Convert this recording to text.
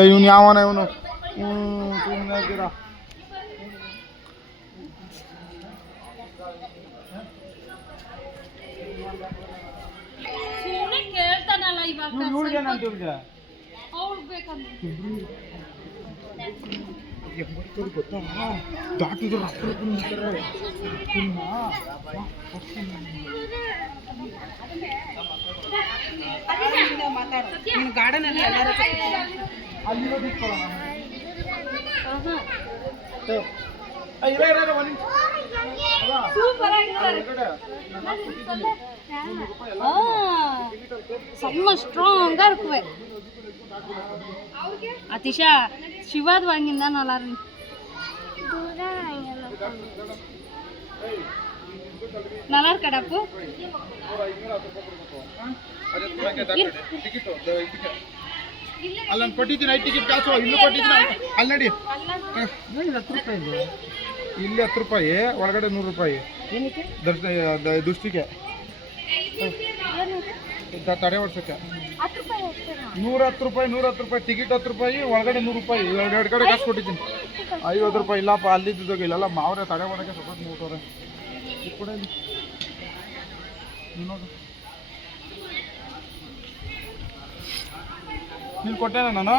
ಇವನು ಯಾವನ ಇವನು ಸುಮ್ಮನೆ ಹಾಕಿರ ಕೇಳ್ತಾನಲ್ಲ ಇವಾಗ ಗೊತ್ತಾ ದಾಟಿದ್ರು ಗಾರ್ಡನ್ ಅಲ್ಲಿ ಎಲ್ಲರೂ செம்ம ஸ்ட்ராங்கா இருக்குவே அதிஷா சிவாது வாங்கியிருந்தா நல்லா இருக்கு நல்லா இருக்கடா அப்போ ಅಲ್ಲೊಂದು ಕೊಟ್ಟಿದ್ದೀನಿ ಐದು ಟಿಕೆಟ್ ಕಾಸು ಇಲ್ಲೂ ಕೊಟ್ಟಿದ್ದೀನಿ ಅಲ್ಲಿ ನಡಿ ಇಲ್ಲಿ 10 ರೂಪಾಯಿ ಒಳಗಡೆ 100 ರೂಪಾಯಿ ದೃಷ್ಟಿಗೆ ತಡೆ ವರ್ಷಕ್ಕೆ 110 ರೂಪಾಯಿ ಟಿಕೆಟ್ 10 ರೂಪಾಯಿ ಒಳಗಡೆ 100 ರೂಪಾಯಿ ಎರಡು ಕಡೆ ಕಾಸು ಕೊಟ್ಟಿದ್ದೀನಿ 50 ರೂಪಾಯಿ ಇಲ್ಲಪ್ಪ ಅಲ್ಲಿದ್ದಾಗ ಇಲ್ಲೆಲ್ಲ ಮಾವ್ರೆ ತಡೆ ಮಾಡೋಕ್ಕೆ ಸ್ವಲ್ಪ ಮೂಟವ್ರೆ ಈ ಕೂಡ ನೋಡು ನೀನು ಕೊಟ್ಟೇನ ನಾನು